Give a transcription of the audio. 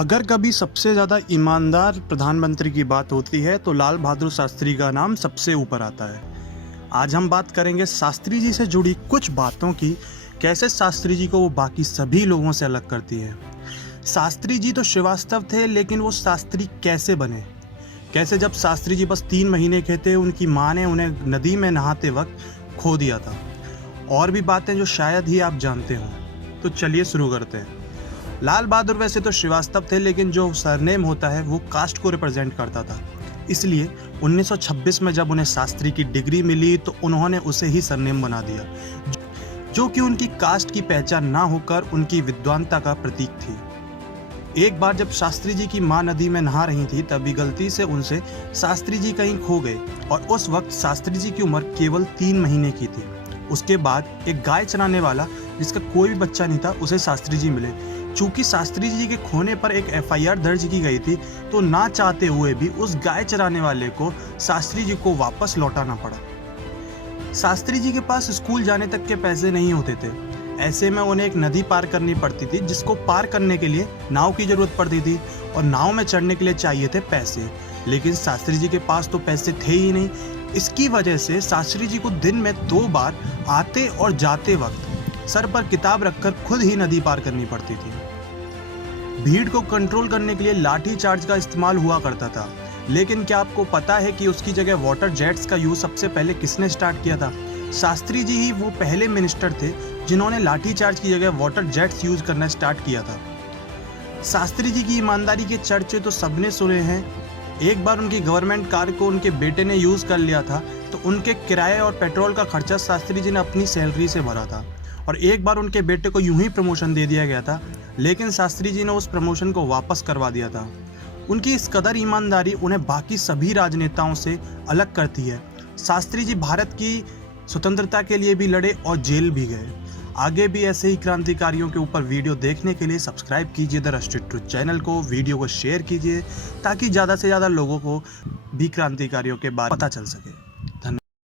अगर कभी सबसे ज़्यादा ईमानदार प्रधानमंत्री की बात होती है तो लाल बहादुर शास्त्री का नाम सबसे ऊपर आता है। आज हम बात करेंगे शास्त्री जी से जुड़ी कुछ बातों की, कैसे शास्त्री जी को वो बाकी सभी लोगों से अलग करती है। शास्त्री जी तो श्रीवास्तव थे, लेकिन वो शास्त्री कैसे बने? कैसे जब शास्त्री जी बस 3 महीने के थे, उनकी माँ ने उन्हें नदी में नहाते वक्त खो दिया था। और भी बातें जो शायद ही आप जानते हो। तो चलिए शुरू करते हैं। लाल बहादुर वैसे तो श्रीवास्तव थे, लेकिन जो सरनेम होता है वो कास्ट को रिप्रेजेंट करता था। इसलिए 1926 में जब उन्हें शास्त्री की डिग्री मिली तो उन्होंने उसे ही सरनेम बना दिया, जो कि उनकी कास्ट की पहचान ना होकर उनकी विद्वानता का प्रतीक थी। एक बार जब शास्त्री जी की माँ नदी में नहा रही थी, तभी गलती से उनसे शास्त्री जी कहीं खो गए और उस वक्त शास्त्री जी की उम्र केवल 3 महीने की थी। उसके बाद एक गाय चराने वाला, जिसका कोई भी बच्चा नहीं था, उसे शास्त्री जी मिले। चूंकि शास्त्री जी के खोने पर एक FIR दर्ज की गई थी, तो ना चाहते हुए भी उस गाय चराने वाले को शास्त्री जी को वापस लौटाना पड़ा। शास्त्री जी के पास स्कूल जाने तक के पैसे नहीं होते थे। ऐसे में उन्हें एक नदी पार करनी पड़ती थी, जिसको पार करने के लिए नाव की जरूरत पड़ती थी और नाव में चढ़ने के लिए चाहिए थे पैसे। लेकिन शास्त्री जी के पास तो पैसे थे ही नहीं। इसकी वजह से शास्त्री जी को दिन में 2 बार आते और जाते वक्त सर पर किताब रखकर खुद ही नदी पार करनी पड़ती थी। भीड़ को कंट्रोल करने के लिए लाठी चार्ज का इस्तेमाल हुआ करता था, लेकिन क्या आपको पता है कि उसकी जगह वाटर जेट्स का यूज सबसे पहले किसने स्टार्ट किया था? शास्त्री जी ही वो पहले मिनिस्टर थे जिन्होंने लाठी चार्ज की जगह वाटर जेट्स यूज करना स्टार्ट किया था। शास्त्री जी की ईमानदारी के चर्चे तो सबने सुने हैं। एक बार उनकी गवर्नमेंट कार को उनके बेटे ने यूज कर लिया था, तो उनके किराए और पेट्रोल का खर्चा शास्त्री जी ने अपनी सैलरी से भरा था। और एक बार उनके बेटे को यूं ही प्रमोशन दे दिया गया था, लेकिन शास्त्री जी ने उस प्रमोशन को वापस करवा दिया था। उनकी इस कदर ईमानदारी उन्हें बाकी सभी राजनेताओं से अलग करती है। शास्त्री जी भारत की स्वतंत्रता के लिए भी लड़े और जेल भी गए। आगे भी ऐसे ही क्रांतिकारियों के ऊपर वीडियो देखने के लिए सब्सक्राइब कीजिए द राष्ट्रीय ट्रुथ चैनल को, वीडियो को शेयर कीजिए ताकि ज़्यादा से ज़्यादा लोगों को भी क्रांतिकारियों के बारे में पता चल सके।